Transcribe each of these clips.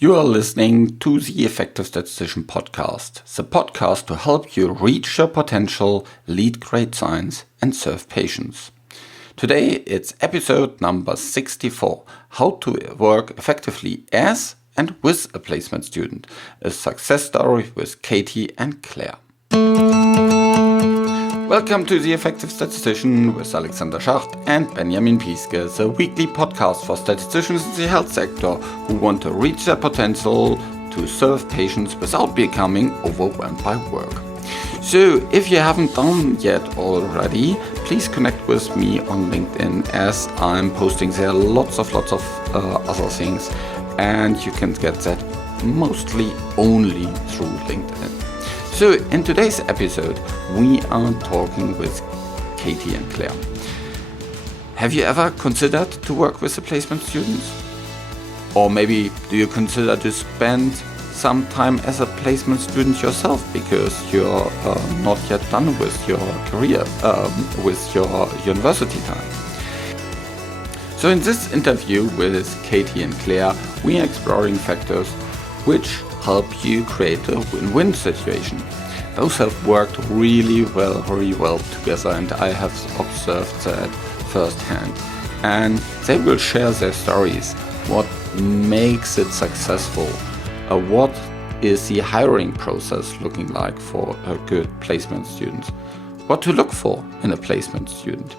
You are listening to the Effective Statistician podcast, the podcast to help you reach your potential, lead great science, and serve patients. Today it's episode number 64, How to Work Effectively as and with a Placement Student, a success story with Katie and Claire. Welcome to the Effective Statistician with Alexander Schacht and Benjamin Pieske, the weekly podcast for statisticians in the health sector who want to reach their potential to serve patients without becoming overwhelmed by work. So, if you haven't done yet already, please connect with me on LinkedIn as I'm posting there lots of other things, and you can get that mostly only through LinkedIn. So in today's episode, we are talking with Katie and Claire. Have you ever considered to work with the placement students? Or maybe do you consider to spend some time as a placement student yourself because you're not yet done with your career, with your university time? So in this interview with Katie and Claire, we are exploring factors which help you create a win-win situation. Those have worked very well together, and I have observed that firsthand. And they will share their stories, what makes it successful, what is the hiring process looking like for a good placement student, what to look for in a placement student.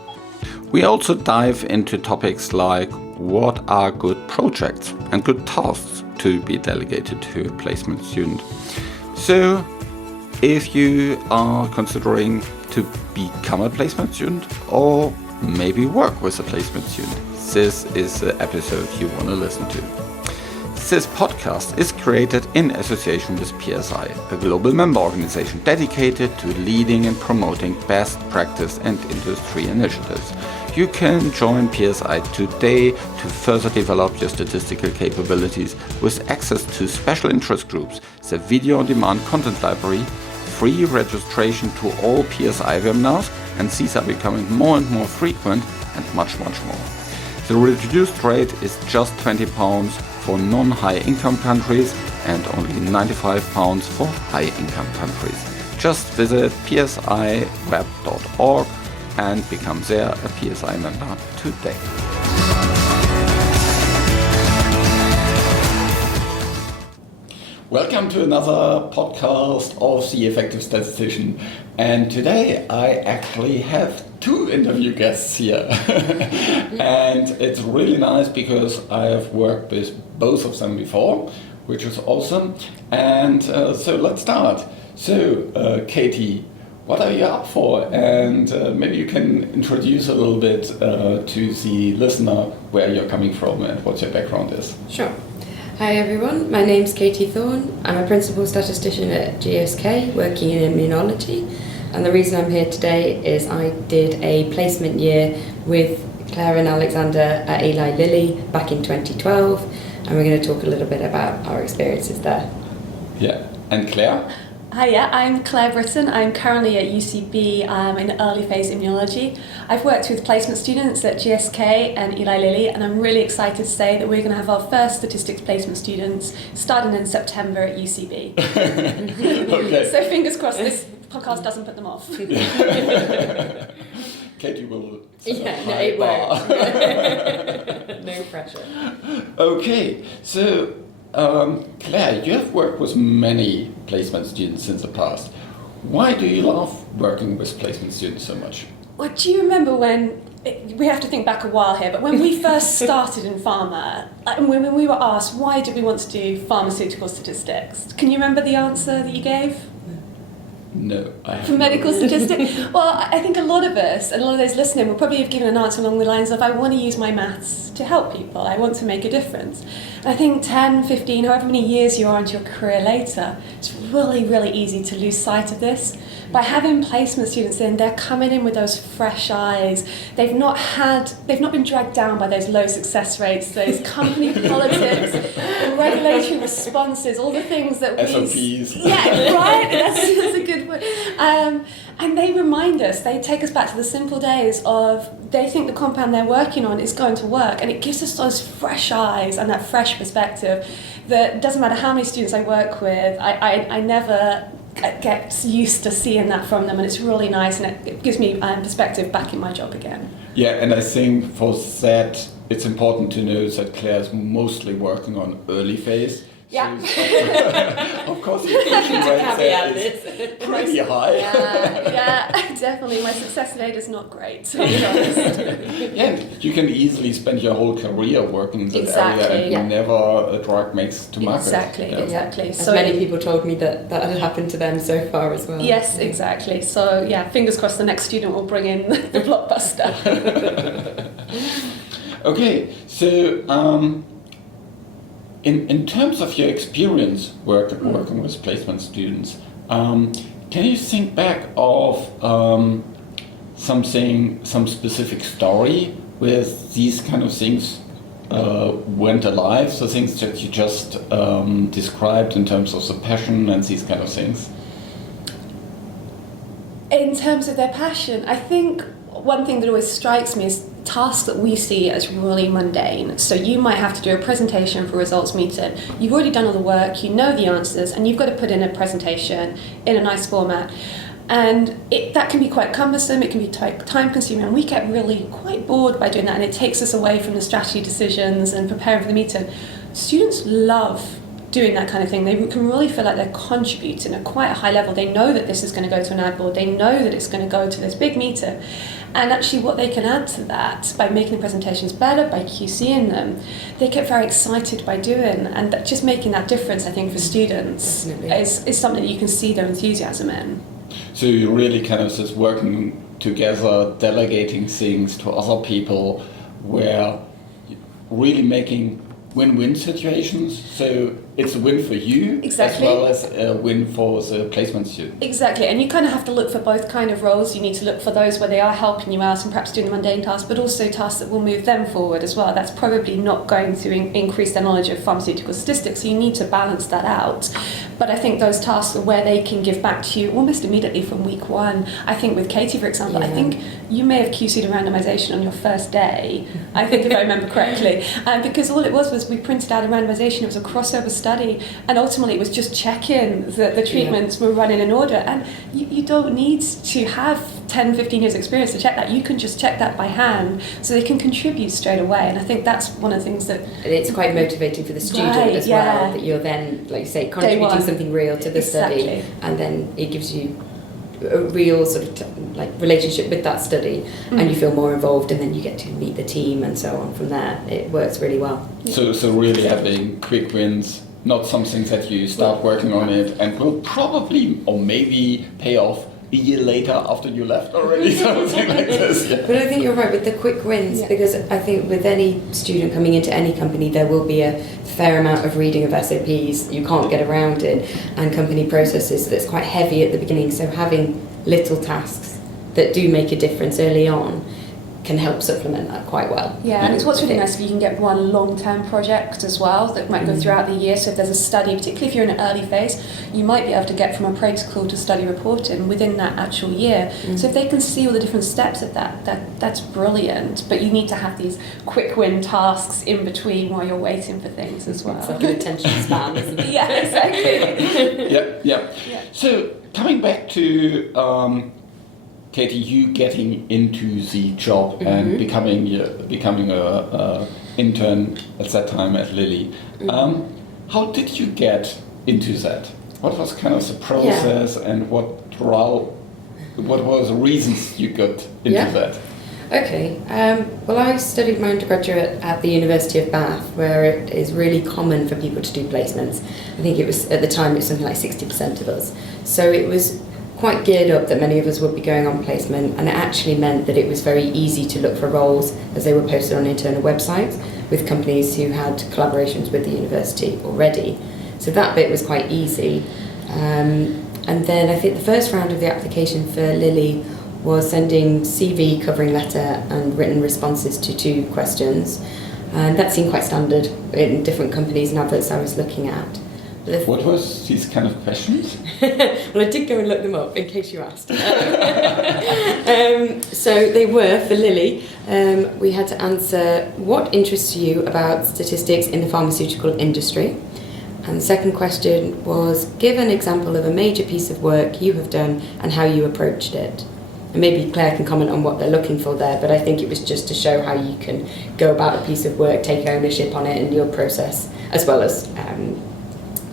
We also dive into topics like what are good projects and good tasks to be delegated to a placement student. So, if you are considering to become a placement student or maybe work with a placement student, this is the episode you want to listen to. This podcast is created in association with PSI, a global member organization dedicated to leading and promoting best practice and industry initiatives. You can join PSI today to further develop your statistical capabilities with access to special interest groups, the video-on-demand content library, free registration to all PSI webinars, and these are becoming more and more frequent, and much more. The reduced rate is just £20 for non-high income countries and only £95 for high income countries. Just visit psiweb.org and become there a PSI member today. Welcome to another podcast of The Effective Statistician. And today I actually have two interview guests here. And it's really nice because I have worked with both of them before, which is awesome. And so let's start. So Katie, what are you up for? And maybe you can introduce a little bit to the listener where you're coming from and what your background is. Sure. Hi everyone, my name's Katie Thorn. I'm a principal statistician at GSK working in immunology, and the reason I'm here today is I did a placement year with Claire and Alexander at Eli Lilly back in 2012, and we're going to talk a little bit about our experiences there. Yeah, and Claire? Hiya, I'm Claire Brittain. I'm currently at UCB in early phase immunology. I've worked with placement students at GSK and Eli Lilly, and I'm really excited to say that we're going to have our first statistics placement students starting in September at UCB. Okay. So fingers crossed this podcast doesn't put them off. Katie will it won't. No pressure. Okay, so Claire, you have worked with many placement students in the past. Why do you love working with placement students so much? Well, do you remember when, we have to think back a while here, but when we first started in pharma, when we were asked why did we want to do pharmaceutical statistics, can you remember the answer that you gave? No, I haven't. For medical statistics? Well, I think a lot of us, and a lot of those listening, will probably have given an answer along the lines of, I want to use my maths to help people, I want to make a difference. And I think 10, 15, however many years you are into your career later, it's really easy to lose sight of this. By having placement students in, they're coming in with those fresh eyes. They've not been dragged down by those low success rates, those company politics, the regulatory responses, all the things that we... SOPs. Yeah, right? That's a good word. And they remind us, they take us back to the simple days of they think the compound they're working on is going to work, and it gives us those fresh eyes and that fresh perspective that doesn't matter how many students I work with, I never get used to seeing that from them, and it's really nice, and it gives me perspective back in my job again. Yeah, and I think for that, it's important to know that Claire is mostly working on early phase. Yeah. So, of course, the attrition rate there is pretty high. Yeah, definitely. My success rate is not great, to be honest. Yeah, you can easily spend your whole career working in that area and never a drug makes to market. Exactly. So many people told me that had happened to them so far as well. Yes, exactly. So yeah, fingers crossed the next student will bring in the blockbuster. Okay, so in terms of your experience working with placement students, can you think back of some specific story where these kind of things went alive, so things that you just described in terms of the passion and these kind of things? In terms of their passion, I think one thing that always strikes me is tasks that we see as really mundane. So you might have to do a presentation for a results meeting. You've already done all the work, you know the answers, and you've got to put in a presentation in a nice format. And that can be quite cumbersome, it can be time consuming, and we get really quite bored by doing that, and it takes us away from the strategy decisions and preparing for the meeting. Students love doing that kind of thing. They can really feel like they're contributing at quite a high level. They know that this is going to go to an ad board, they know that it's going to go to this big meeting. And actually what they can add to that by making the presentations better, by QCing them, they get very excited by doing, and just making that difference, I think, for students is something that you can see their enthusiasm in. So you really kind of just working together, delegating things to other people, where really making win-win situations. So it's a win for you as well as a win for the placement student. Exactly, and you kind of have to look for both kind of roles. You need to look for those where they are helping you out and perhaps doing the mundane tasks, but also tasks that will move them forward as well. That's probably not going to increase their knowledge of pharmaceutical statistics, so you need to balance that out. But I think those tasks are where they can give back to you almost immediately from week one. I think with Katie, for example, I think you may have QC'd a randomisation on your first day, I think if I remember correctly, because all it was we printed out a randomisation. It was a crossover study, and ultimately it was just checking that the treatments were running in order. And you don't need to have 10, 15 years experience to check that. You can just check that by hand, so they can contribute straight away. And I think that's one of the things that... And it's quite motivating for the student as well, that you're then, like you say, contributing something real to the study, and then it gives you a real sort of like relationship with that study, and you feel more involved, and then you get to meet the team and so on. From there, it works really well. So really having quick wins, not something that you start working on it and will probably or maybe pay off a year later after you left already, something like this. Yeah. But I think you're right with the quick wins, because I think with any student coming into any company, there will be a fair amount of reading of SOPs. You can't get around it, and company processes that's quite heavy at the beginning. So having little tasks that do make a difference early on can help supplement that quite well. Yeah, and it's what's really nice if you can get one long-term project as well that might go throughout the year. So if there's a study, particularly if you're in an early phase, you might be able to get from a protocol to study reporting within that actual year. So if they can see all the different steps of that's brilliant. But you need to have these quick win tasks in between while you're waiting for things as well. It's like an attention span, isn't it? Yeah, exactly. Yeah. So coming back to Katie, you getting into the job and becoming a intern at that time at Lilly. How did you get into that? What was kind of the process, and what were the reasons you got into that? Okay, well, I studied my undergraduate at the University of Bath, where it is really common for people to do placements. I think it was, at the time, it was something like 60% of us. So it was quite geared up that many of us would be going on placement, and it actually meant that it was very easy to look for roles as they were posted on internal websites with companies who had collaborations with the university already. So that bit was quite easy. And then I think the first round of the application for Lilly was sending CV, covering letter and written responses to 2 questions. And that seemed quite standard in different companies and adverts I was looking at. What was these kind of questions? Well, I did go and look them up in case you asked. So they were, for Lily, we had to answer what interests you about statistics in the pharmaceutical industry. And the second question was, give an example of a major piece of work you have done and how you approached it. And maybe Claire can comment on what they're looking for there, but I think it was just to show how you can go about a piece of work, take ownership on it and your process, as well as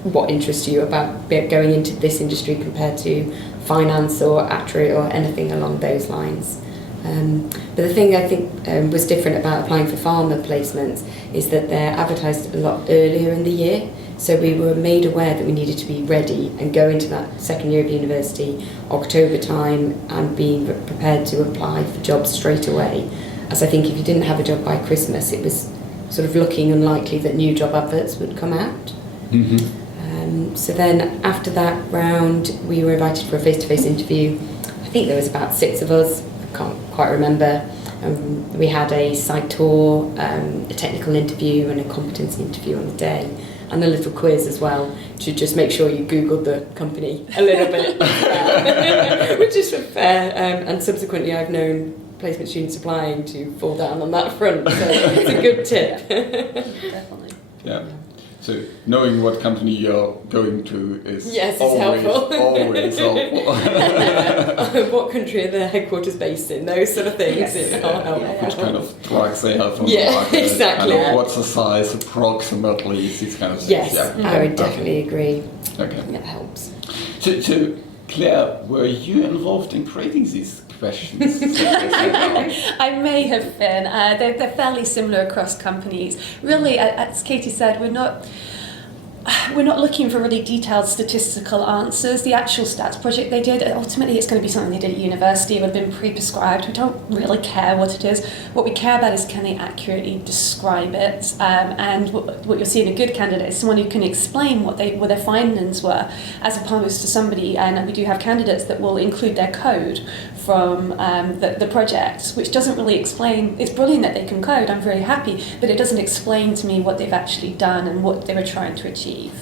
what interests you about going into this industry compared to finance or actuary or anything along those lines. But the thing I think was different about applying for pharma placements is that they're advertised a lot earlier in the year. So we were made aware that we needed to be ready and go into that second year of university, October time, and being prepared to apply for jobs straight away. As I think if you didn't have a job by Christmas, it was sort of looking unlikely that new job adverts would come out. Mm-hmm. So then after that round, we were invited for a face-to-face interview. I think there was about 6 of us, I can't quite remember. We had a site tour, a technical interview and a competency interview on the day, and a little quiz as well to just make sure you Googled the company a little bit, which is fair. And subsequently I've known placement students applying to fall down on that front, so it's a good tip. Definitely. Yeah. So knowing what company you're going to is always helpful. What country are the headquarters based in? Those sort of things. Yes. Which kind of drugs they have on the market. Exactly. Kind of what's the size approximately? These kind of things. Yes, yeah. I would definitely agree. Okay. That helps. So Claire, were you involved in creating these questions? I may have been. They're fairly similar across companies. Really, as Katie said, we're not looking for really detailed statistical answers. The actual stats project they did, ultimately it's going to be something they did at university. It would have been pre-prescribed. We don't really care what it is. What we care about is can they accurately describe it. And what you'll see in a good candidate is someone who can explain what their findings were, as opposed to somebody, and we do have candidates that will include their code from the project, which doesn't really explain. It's brilliant that they can code, I'm very happy, but it doesn't explain to me what they've actually done and what they were trying to achieve.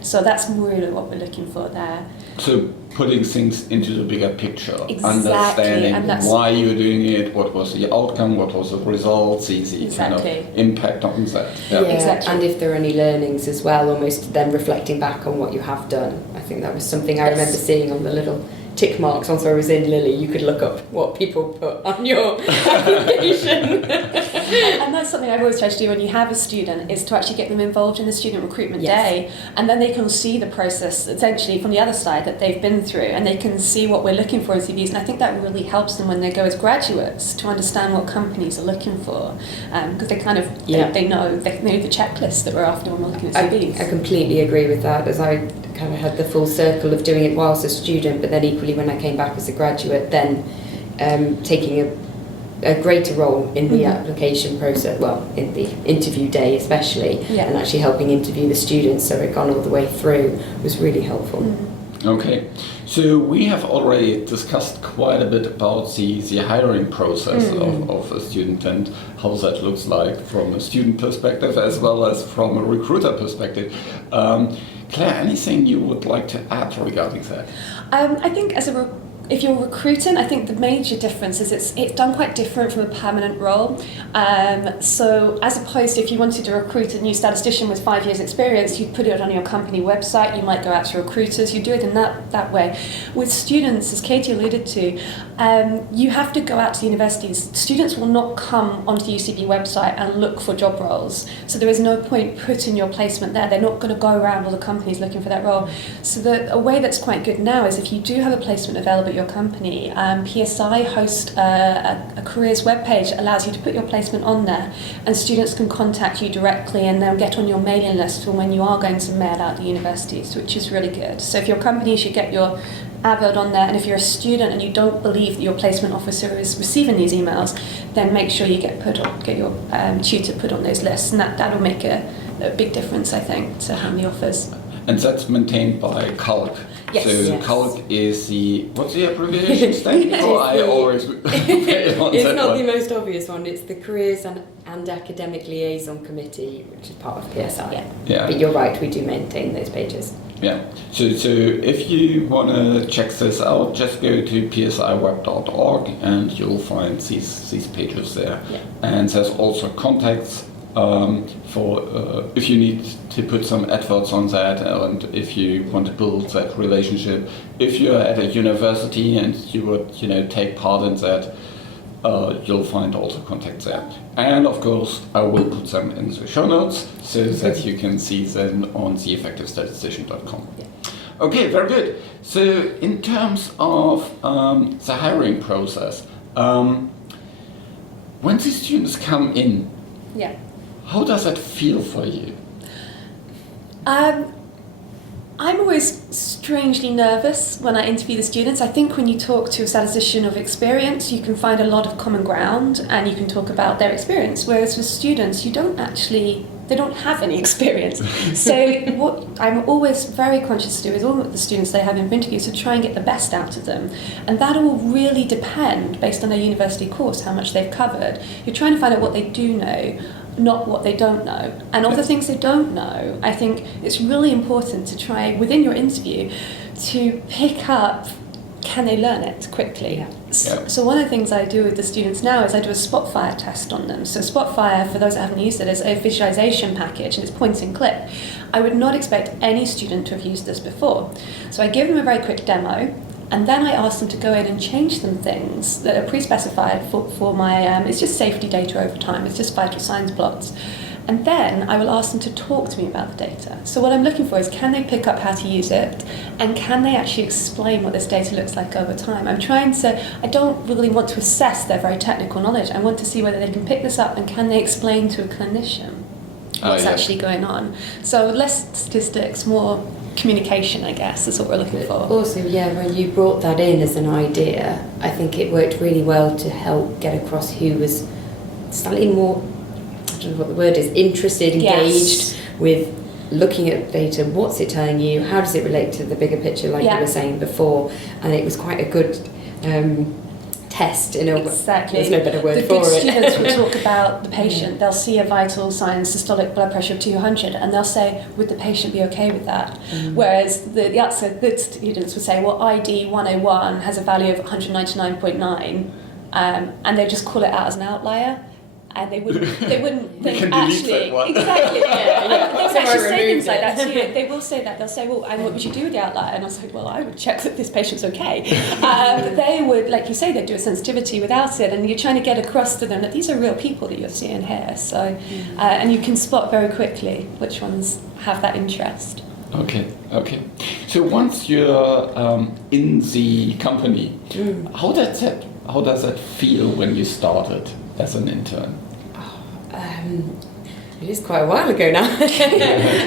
So that's really what we're looking for there. So putting things into the bigger picture, Exactly, understanding why you're doing it, what was the outcome, what was the results, the kind of impact on that. Yeah, exactly. And if there are any learnings as well, almost then reflecting back on what you have done. I think that was something I remember seeing on the little tick marks once I was in Lily. You could look up what people put on your application. And that's something I've always tried to do when you have a student, is to actually get them involved in the student recruitment day, and then they can see the process essentially from the other side that they've been through, and they can see what we're looking for in CVs, and I think that really helps them when they go as graduates to understand what companies are looking for, because they kind of they know the checklist that we're after when we're looking at CVs. I completely agree with that, as I kind of had the full circle of doing it whilst a student, but then equally when I came back as a graduate, then taking a greater role in the application process, well, in the interview day especially, and actually helping interview the students, so it gone all the way through, was really helpful. Okay, so we have already discussed quite a bit about the hiring process of a student and how that looks like from a student perspective as well as from a recruiter perspective. Claire, anything you would like to add regarding that? I think if you're recruiting, I think the major difference is it's done quite different from a permanent role. So as opposed to if you wanted to recruit a new statistician with 5 years experience, you'd put it on your company website, you might go out to recruiters, you do it in that way. With students, as Katie alluded to, you have to go out to universities. Students will not come onto the UCB website and look for job roles. So there is no point putting your placement there. They're not going to go around all the companies looking for that role. So a way that's quite good now is if you do have a placement available at your company, PSI host a careers webpage that allows you to put your placement on there, and students can contact you directly and they'll get on your mailing list for when you are going to mail out the universities, which is really good. So if your company should get your advert on there, and if you're a student and you don't believe that your placement officer is receiving these emails, then make sure you get your tutor put on those lists, and that'll make a big difference, I think, to how many offers. And that's maintained by Calc. Yes. So Yes. CALC is what's the abbreviation stand for? I always fail on It's that not one. the most obvious one. It's the Careers and Academic Liaison Committee, which is part of PSI. Yeah. Yeah. But you're right, we do maintain those pages. Yeah. So if you want to check this out, just go to psiweb.org and you'll find these pages there. Yeah. And there's also contacts for if you need to put some efforts on that, and if you want to build that relationship. If you're at a university and you would take part in that, you'll find also contacts there. And of course, I will put them in the show notes so that you can see them on theeffectivestatistician.com. Yeah. Okay, very good. So in terms of the hiring process, when the students come in, Yeah. how does that feel for you? I'm always strangely nervous when I interview the students. I think when you talk to a statistician of experience, you can find a lot of common ground and you can talk about their experience. Whereas with students, they don't have any experience. So what I'm always very conscious to do is all of the students they have in interviews to try and get the best out of them. And that will really depend, based on their university course, how much they've covered. You're trying to find out what they do know, not what they don't know. And of the things they don't know, I think it's really important to try, within your interview, to pick up, can they learn it quickly? Yeah. So one of the things I do with the students now is I do a Spotfire test on them. So Spotfire, for those that haven't used it, is a visualization package and it's point and click. I would not expect any student to have used this before. So I give them a very quick demo, and then I ask them to go in and change some things that are pre-specified for my, it's just safety data over time, it's just vital signs plots. And then I will ask them to talk to me about the data. So what I'm looking for is, can they pick up how to use it? And can they actually explain what this data looks like over time? I don't really want to assess their very technical knowledge. I want to see whether they can pick this up and can they explain to a clinician what's actually going on. So less statistics, more communication, I guess, is what we're looking for. Also, yeah, when you brought that in as an idea, I think it worked really well to help get across who was slightly more, I don't know what the word is, interested, engaged with looking at data. What's it telling you? How does it relate to the bigger picture, like you were saying before? And it was quite a good test, Exactly. There's no better word for it. The good students will talk about the patient. They'll see a vital sign, systolic blood pressure of 200, and they'll say, would the patient be okay with that? Whereas the good students would say, well, ID 101 has a value of 199.9 and they just call it out as an outlier. And they wouldn't think actually exactly. They would actually say things like that to you. They will say that. They'll say, "Well, and what would you do with the outlier?" And I was like, "Well, I would check that this patient's okay." They would, like you say, they'd do a sensitivity without it, and you're trying to get across to them that these are real people that you're seeing here. So, and you can spot very quickly which ones have that interest. Okay. So once you're in the company, how does that feel when you started as an intern? It is quite a while ago now.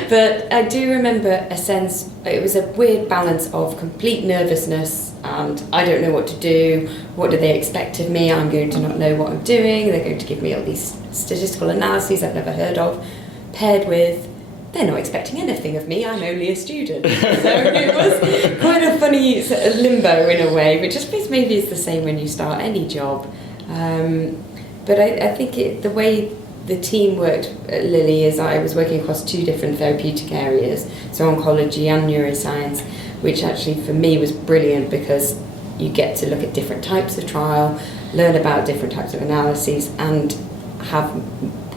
But I do remember a sense, it was a weird balance of complete nervousness and I don't know what to do, what do they expect of me, I'm going to not know what I'm doing, they're going to give me all these statistical analyses I've never heard of, paired with they're not expecting anything of me, I'm only a student. So it was quite a funny sort of limbo in a way, which I suppose maybe is the same when you start any job. But I think the way the team worked at Lilly is I was working across two different therapeutic areas, so oncology and neuroscience, which actually for me was brilliant because you get to look at different types of trial, learn about different types of analyses and have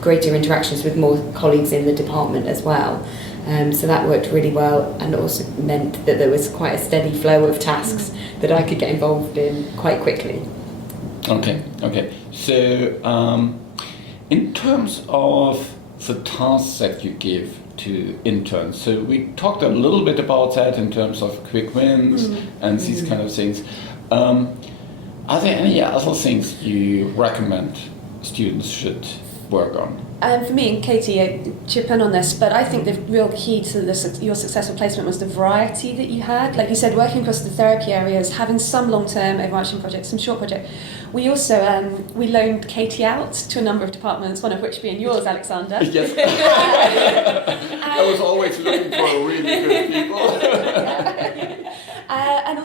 greater interactions with more colleagues in the department as well. So that worked really well and also meant that there was quite a steady flow of tasks that I could get involved in quite quickly. Okay. So in terms of the tasks that you give to interns, so we talked a little bit about that in terms of quick wins and these kind of things. Are there any other things you recommend students should work on? For me and Katie, chip in on this, but I think the real key to your successful placement was the variety that you had. Like you said, working across the therapy areas, having some long-term overarching projects, some short projects. We also we loaned Katie out to a number of departments, one of which being yours, Alexander. Yes. I was always looking for really good people.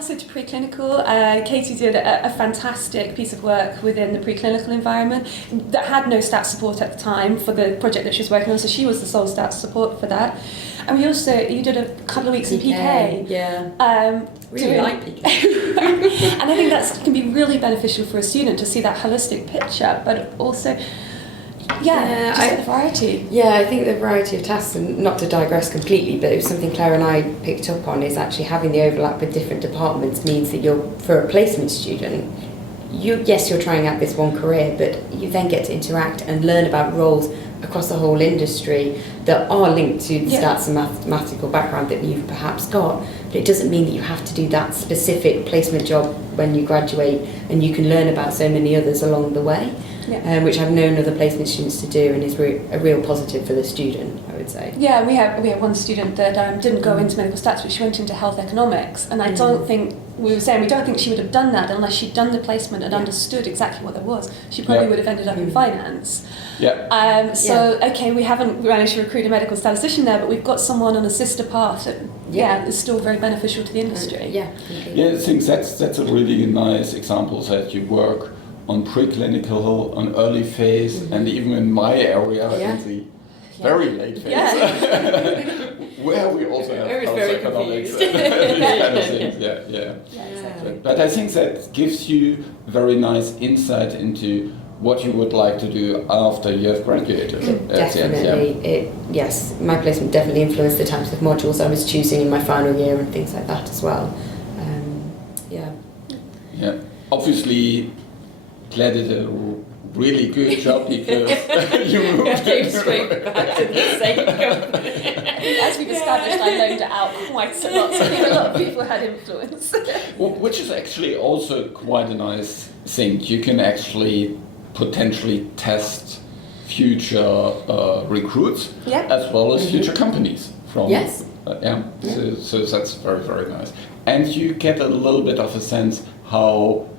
also to preclinical. Katie did a fantastic piece of work within the preclinical environment that had no stats support at the time for the project that she was working on, so she was the sole stats support for that. And you did a couple of weeks in PK. Yeah. Really like PK. And I think that can be really beneficial for a student to see that holistic picture, but also, the variety. Yeah, I think the variety of tasks, and not to digress completely, but it was something Claire and I picked up on, is actually having the overlap with different departments means that for a placement student, you're trying out this one career, but you then get to interact and learn about roles across the whole industry that are linked to the stats and mathematical background that you've perhaps got. But it doesn't mean that you have to do that specific placement job when you graduate, and you can learn about so many others along the way. Which I've known other placement students to do, and is a real positive for the student, I would say. Yeah, we have one student that didn't go into medical stats, but she went into health economics, and I don't think, we don't think she would have done that unless she'd done the placement and understood exactly what there was. She probably would have ended up in finance. Okay, we haven't managed to recruit a medical statistician there, but we've got someone on a sister path that is still very beneficial to the industry. I think that's a really nice example that you work on preclinical, on early phase, and even in my area, in the very late phase, where we also have health economics and these kind of things. Exactly. But I think that gives you very nice insight into what you would like to do after you have graduated. Definitely. My placement definitely influenced the types of modules I was choosing in my final year and things like that as well. Obviously, Claire did a really good job because you moved straight back to the same company. As we've established, I loaned it out quite a lot, so I think a lot of people had influence. Which is actually also quite a nice thing. You can actually potentially test future recruits as well as future companies from so that's very, very nice. And you get a little bit of a sense how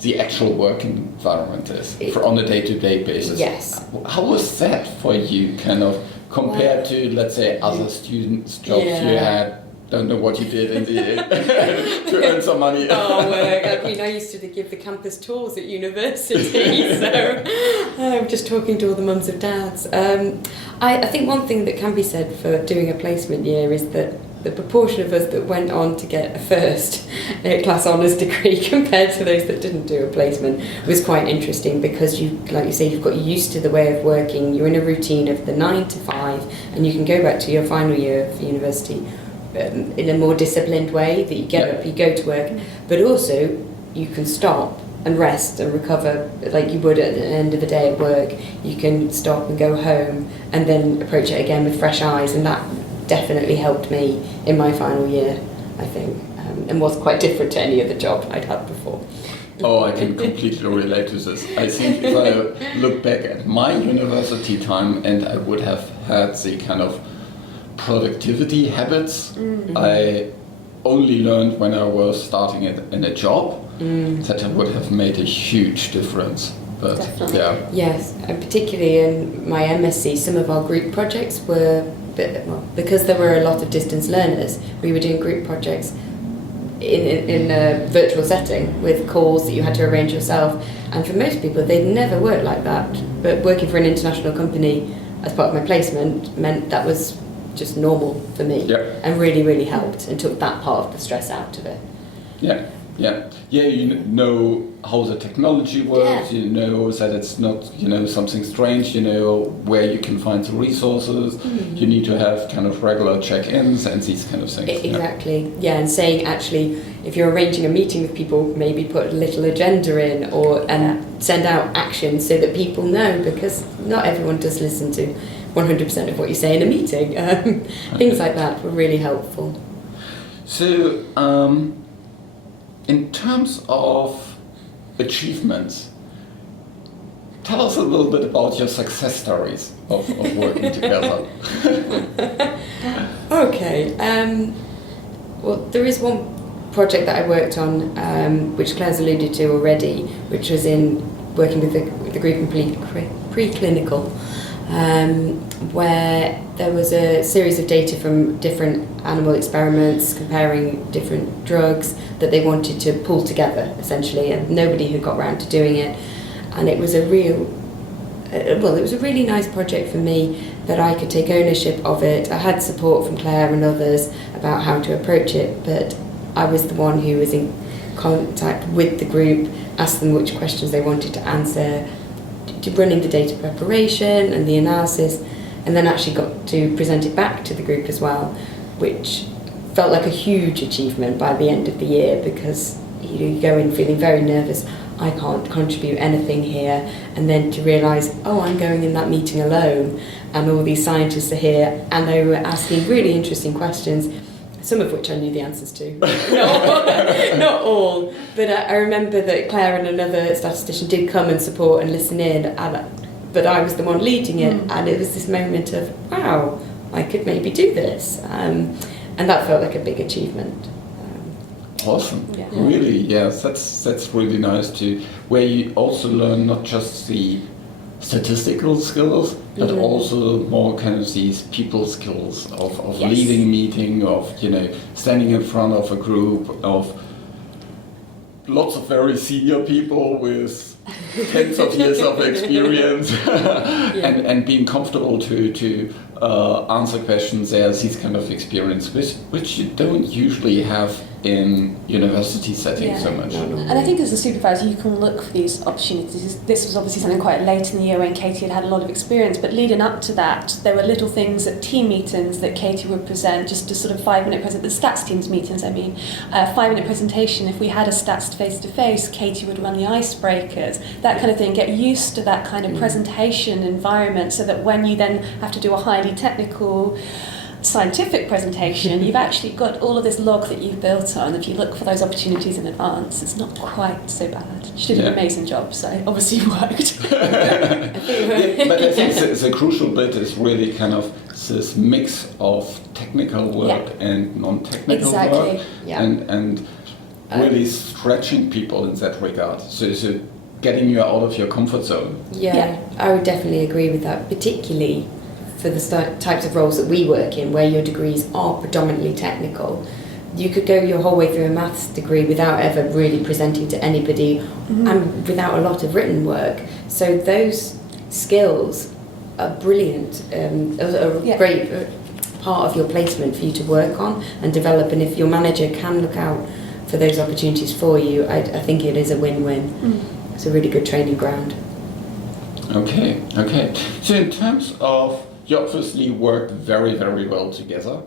the actual work environment is on a day-to-day basis. Yes. How was that for you, kind of, compared to, let's say, other students' jobs you had? Don't know what you did in the to earn some money. I used to give the campus tours at university, so I'm just talking to all the mums and dads. I think one thing that can be said for doing a placement year is that the proportion of us that went on to get a first class honours degree compared to those that didn't do a placement was quite interesting, because like you say, you've got used to the way of working, you're in a routine of the 9 to 5, and you can go back to your final year of university in a more disciplined way, that you get up, you go to work, but also you can stop and rest and recover like you would at the end of the day at work. You can stop and go home and then approach it again with fresh eyes, and that definitely helped me in my final year, I think, and was quite different to any other job I'd had before. Oh, I can completely relate to this. I think if I look back at my university time, and I would have had the kind of productivity habits I only learned when I was starting in a job, that would have made a huge difference. But definitely. Yes, and particularly in my MSc, some of our group projects were, because there were a lot of distance learners, we were doing group projects in a virtual setting with calls that you had to arrange yourself. And for most people, they'd never worked like that. But working for an international company as part of my placement meant that was just normal for me, and really, really helped and took that part of the stress out of it. You know how the technology works, you know that it's not, something strange, you know where you can find the resources, you need to have kind of regular check-ins and these kind of things. Exactly, and saying actually, if you're arranging a meeting with people, maybe put a little agenda in and send out actions so that people know, because not everyone does listen to 100% of what you say in a meeting. Things like that were really helpful. So, in terms of achievements, tell us a little bit about your success stories of working together. Okay. Well, there is one project that I worked on, which Claire's alluded to already, which was in working with the group in preclinical. where there was a series of data from different animal experiments comparing different drugs that they wanted to pull together, essentially, and nobody had got around to doing it. And it was a really nice project for me that I could take ownership of it. I had support from Claire and others about how to approach it, but I was the one who was in contact with the group, asked them which questions they wanted to answer, running the data preparation and the analysis, and then actually got to present it back to the group as well, which felt like a huge achievement by the end of the year, because you go in feeling very nervous, I can't contribute anything here, and then to realise, oh, I'm going in that meeting alone, and all these scientists are here, and they were asking really interesting questions, some of which I knew the answers to. Not all. But I remember that Claire and another statistician did come and support and listen in, but I was the one leading it, and it was this moment of, wow, I could maybe do this. And that felt like a big achievement. Awesome. Yeah. Really, yes, that's really nice too, where you also learn not just the statistical skills, but also more kind of these people skills of Yes. leading a meeting, of, you know, standing in front of a group of lots of very senior people with tens of years of experience and being comfortable to answer questions. There's this kind of experience which you don't usually have in university settings so much. And I think as a supervisor you can look for these opportunities. This was obviously something quite late in the year when Katie had a lot of experience, but leading up to that there were little things at team meetings that Katie would present, just a sort of 5-minute the stats teams meetings, 5-minute presentation. If we had a stats face-to-face, Katie would run the icebreakers, that kind of thing. Get used to that kind of presentation environment, so that when you then have to do a highly technical scientific presentation, you've actually got all of this log that you've built on. If you look for those opportunities in advance, it's not quite so bad. She did an amazing job, so obviously it worked. But I think the crucial bit is really kind of this mix of technical work and non-technical work, and really stretching people in that regard. So getting you out of your comfort zone. Yeah, I would definitely agree with that, particularly for the types of roles that we work in, where your degrees are predominantly technical. You could go your whole way through a maths degree without ever really presenting to anybody, and without a lot of written work. So those skills are brilliant, a great part of your placement for you to work on and develop. And if your manager can look out for those opportunities for you, I think it is a win-win. It's a really good training ground. Okay. So in terms of, you obviously work very, very well together.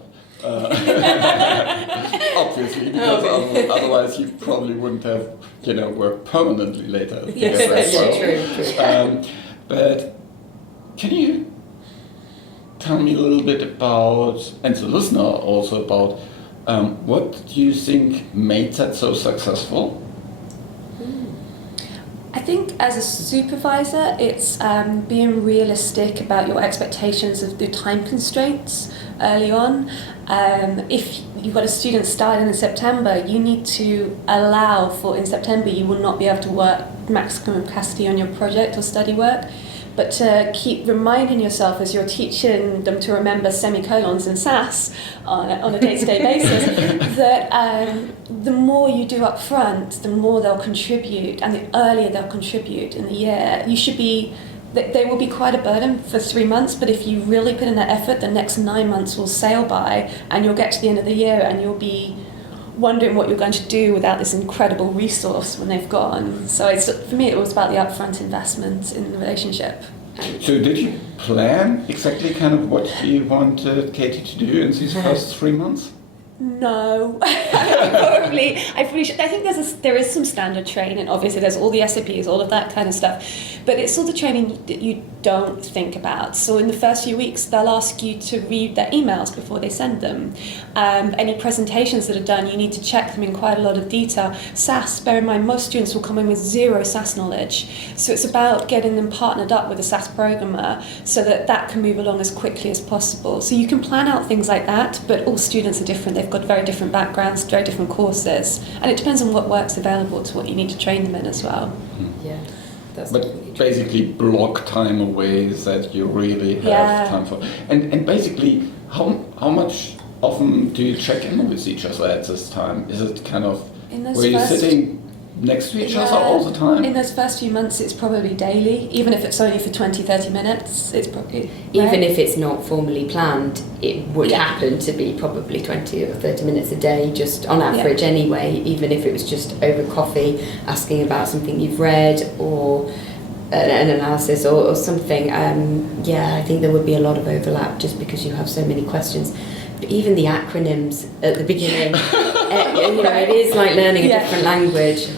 Obviously, because otherwise you probably wouldn't have, worked permanently later together as well. True. But can you tell me a little bit about, and the listener also about, what do you think made that so successful? I think as a supervisor, it's being realistic about your expectations of the time constraints early on. If you've got a student starting in September, you need to allow for, in September, you will not be able to work maximum capacity on your project or study work. But to keep reminding yourself as you're teaching them to remember semicolons and SAS on a day-to-day basis, that the more you do up front, the more they'll contribute, and the earlier they'll contribute in the year. They will be quite a burden for 3 months, but if you really put in that effort, the next 9 months will sail by, and you'll get to the end of the year and you'll be wondering what you're going to do without this incredible resource when they've gone. So for me, it was about the upfront investment in the relationship. So did you plan exactly kind of what you wanted Katie to do in these first 3 months? No, I probably should. I think there is some standard training. Obviously, there's all the SOPs, all of that kind of stuff, but it's all the training that you don't think about. So in the first few weeks, they'll ask you to read their emails before they send them. Any presentations that are done, you need to check them in quite a lot of detail. SAS, bear in mind, most students will come in with zero SAS knowledge, so it's about getting them partnered up with a SAS programmer so that can move along as quickly as possible. So you can plan out things like that, but all students are different. They've got very different backgrounds, very different courses, and it depends on what work's available to what you need to train them in as well. Yeah. That's but definitely true. basically block time away that you really have time for. And basically, how much often do you check in with each other at this time? Is it kind of where you're sitting next to each other all the time? In those first few months, it's probably daily. Even if it's only for 20, 30 minutes, it's probably... Even if it's not formally planned, it would happen to be probably 20 or 30 minutes a day, just on average anyway, even if it was just over coffee, asking about something you've read or an analysis or something. I think there would be a lot of overlap just because you have so many questions. But even the acronyms at the beginning, it is like learning a different language.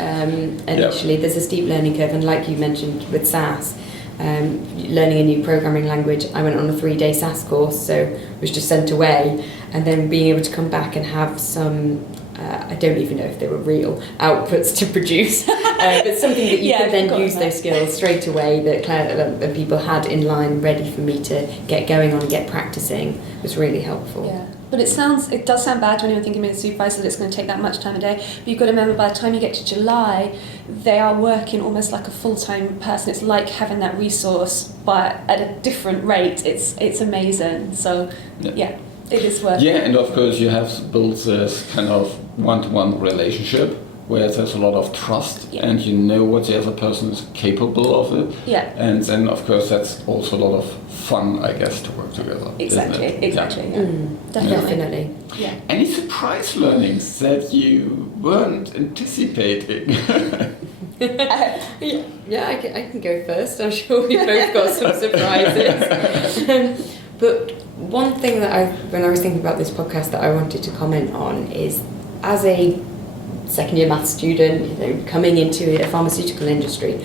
Initially, there's a steep learning curve, and like you mentioned with SAS, learning a new programming language, I went on a 3-day SAS course, so was just sent away, and then being able to come back and have some, I don't even know if they were real outputs to produce, but something that you could then use those skills straight away that Claire and people had in line ready for me to get going on and get practicing was really helpful. Yeah. But it does sound bad when you're thinking being a supervisor that it's going to take that much time a day. But you've got to remember, by the time you get to July, they are working almost like a full-time person. It's like having that resource, but at a different rate. It's amazing. So, it is worth it. Yeah, and of course you have built this kind of one-to-one relationship where there's a lot of trust and you know what the other person is capable of it. Yeah. And then, of course, that's also a lot of fun, I guess, to work together. Exactly. Definitely. Yeah. Any surprise learnings that you weren't anticipating? I can go first. I'm sure we both got some surprises. But one thing that when I was thinking about this podcast that I wanted to comment on is, as a second-year maths student, coming into a pharmaceutical industry,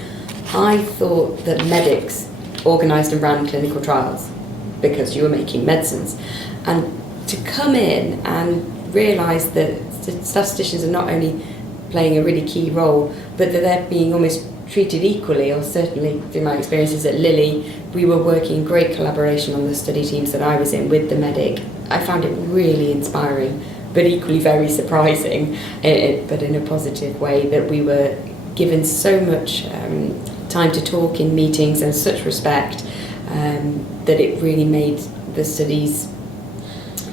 I thought that medics organised and ran clinical trials because you were making medicines. And to come in and realise that statisticians are not only playing a really key role, but that they're being almost treated equally, or certainly through my experiences at Lilly, we were working in great collaboration on the study teams that I was in with the medic. I found it really inspiring, but equally very surprising, but in a positive way, that we were given so much time to talk in meetings and such respect that it really made the studies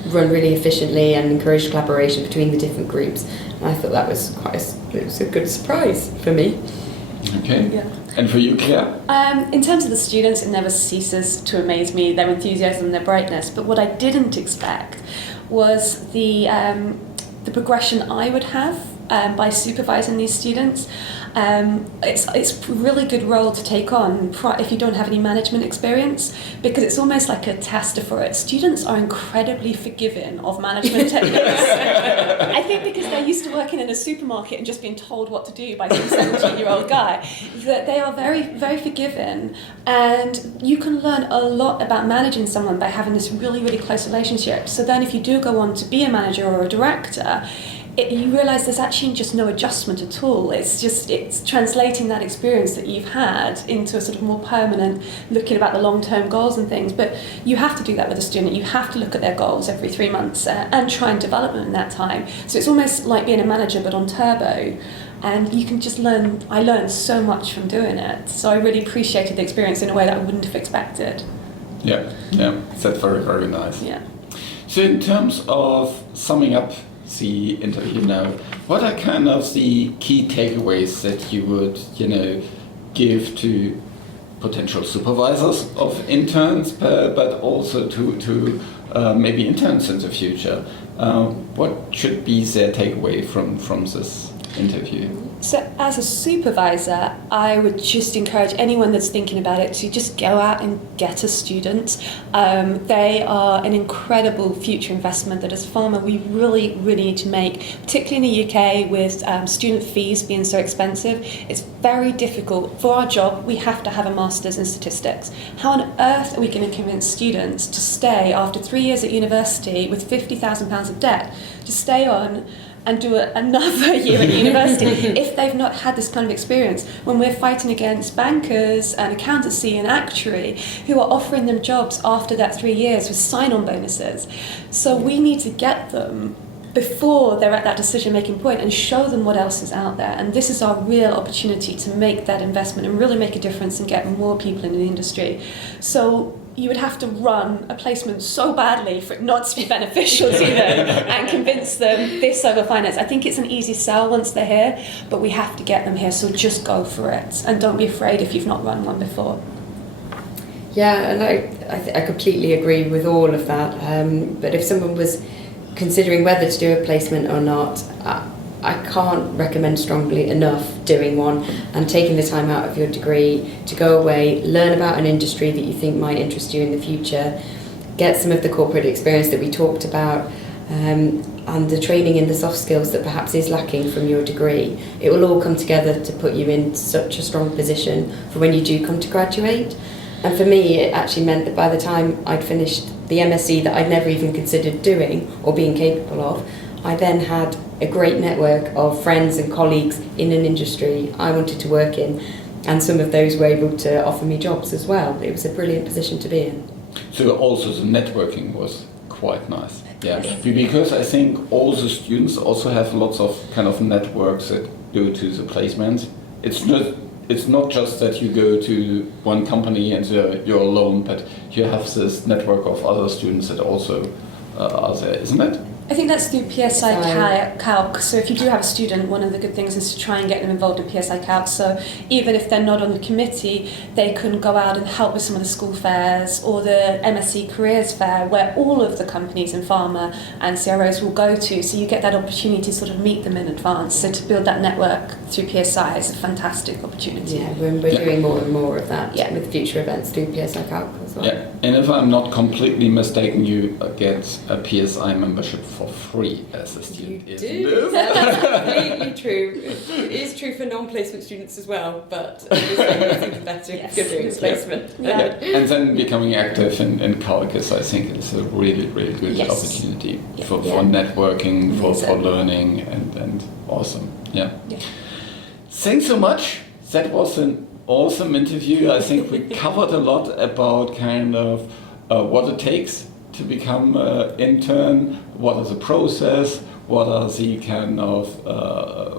run really efficiently and encouraged collaboration between the different groups. And I thought that was it was a good surprise for me. Okay. Yeah. And for you, Claire? In terms of the students, it never ceases to amaze me, their enthusiasm and their brightness. But what I didn't expect was the progression I would have by supervising these students. It's a really good role to take on if you don't have any management experience, because it's almost like a tester for it. Students are incredibly forgiving of management techniques. I think because they're used to working in a supermarket and just being told what to do by some 17-year-old guy, that they are very, very forgiving, and you can learn a lot about managing someone by having this really, really close relationship. So then if you do go on to be a manager or a director, you realise there's actually just no adjustment at all. It's translating that experience that you've had into a sort of more permanent, looking about the long-term goals and things. But you have to do that with a student. You have to look at their goals every 3 months and try and develop them in that time. So it's almost like being a manager but on turbo. And you can just learn. I learned so much from doing it. So I really appreciated the experience in a way that I wouldn't have expected. Yeah, that's very, very nice. Yeah. So in terms of summing up the interview now, what are kind of the key takeaways that you would, give to potential supervisors of interns, but also to maybe interns in the future? What should be their takeaway from this interview? So as a supervisor, I would just encourage anyone that's thinking about it to just go out and get a student. They are an incredible future investment that as a pharma we really, really need to make, particularly in the UK with student fees being so expensive. It's very difficult. For our job, we have to have a master's in statistics. How on earth are we going to convince students to stay after 3 years at university with £50,000 of debt, to stay on and do another year at university if they've not had this kind of experience, when we're fighting against bankers and accountancy and actuary who are offering them jobs after that 3 years with sign-on bonuses? So we need to get them before they're at that decision-making point, and show them what else is out there. And this is our real opportunity to make that investment and really make a difference and get more people in the industry. So you would have to run a placement so badly for it not to be beneficial to them and convince them this over finance. I think it's an easy sell once they're here, but we have to get them here, so just go for it. And don't be afraid if you've not run one before. Yeah, and I completely agree with all of that. But if someone was considering whether to do a placement or not, I can't recommend strongly enough doing one and taking the time out of your degree to go away, learn about an industry that you think might interest you in the future, get some of the corporate experience that we talked about, and the training in the soft skills that perhaps is lacking from your degree. It will all come together to put you in such a strong position for when you do come to graduate. And for me, it actually meant that by the time I'd finished the MSc that I'd never even considered doing or being capable of, I then had a great network of friends and colleagues in an industry I wanted to work in, and some of those were able to offer me jobs as well. It was a brilliant position to be in. So also the networking was quite nice. Yeah, because I think all the students also have lots of kind of networks that go to the placements. It's not just that you go to one company and you're alone, but you have this network of other students that also are there, isn't it? I think that's through PSI Calc. So if you do have a student, one of the good things is to try and get them involved in PSI Calc. So even if they're not on the committee, they can go out and help with some of the school fairs or the MSc Careers Fair, where all of the companies in pharma and CROs will go to. So you get that opportunity to sort of meet them in advance. So to build that network through PSI is a fantastic opportunity. Yeah, we're doing more and more of that with future events through PSI Calc as well. Yeah, and if I'm not completely mistaken, you get a PSI membership for free as a student. You do. That's completely true. It is true for non-placement students as well, but obviously it's even better if you're doing a placement. Yeah. And then becoming active in Calcus, I think it's a really, really good opportunity for networking, for learning, and awesome. Yeah. Thanks so much. That was an awesome interview. I think we covered a lot about kind of what it takes to become an intern, what is the process, what are the kind of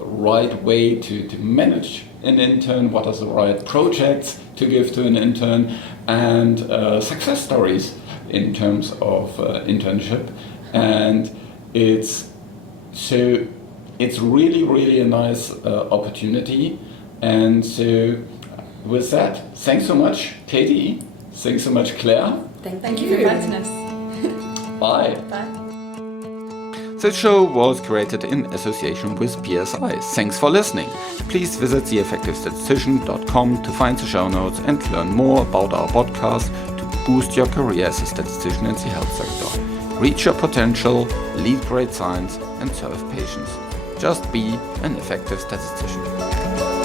right way to manage an intern, what are the right projects to give to an intern, and success stories in terms of internship. And it's really, really a nice opportunity. And so with that, thanks so much, Katie. Thanks so much, Claire. Thank you for inviting us. Bye. Bye. The show was created in association with PSI. Thanks for listening. Please visit theeffectivestatistician.com to find the show notes and learn more about our podcast to boost your career as a statistician in the health sector. Reach your potential, lead great science, and serve patients. Just be an effective statistician.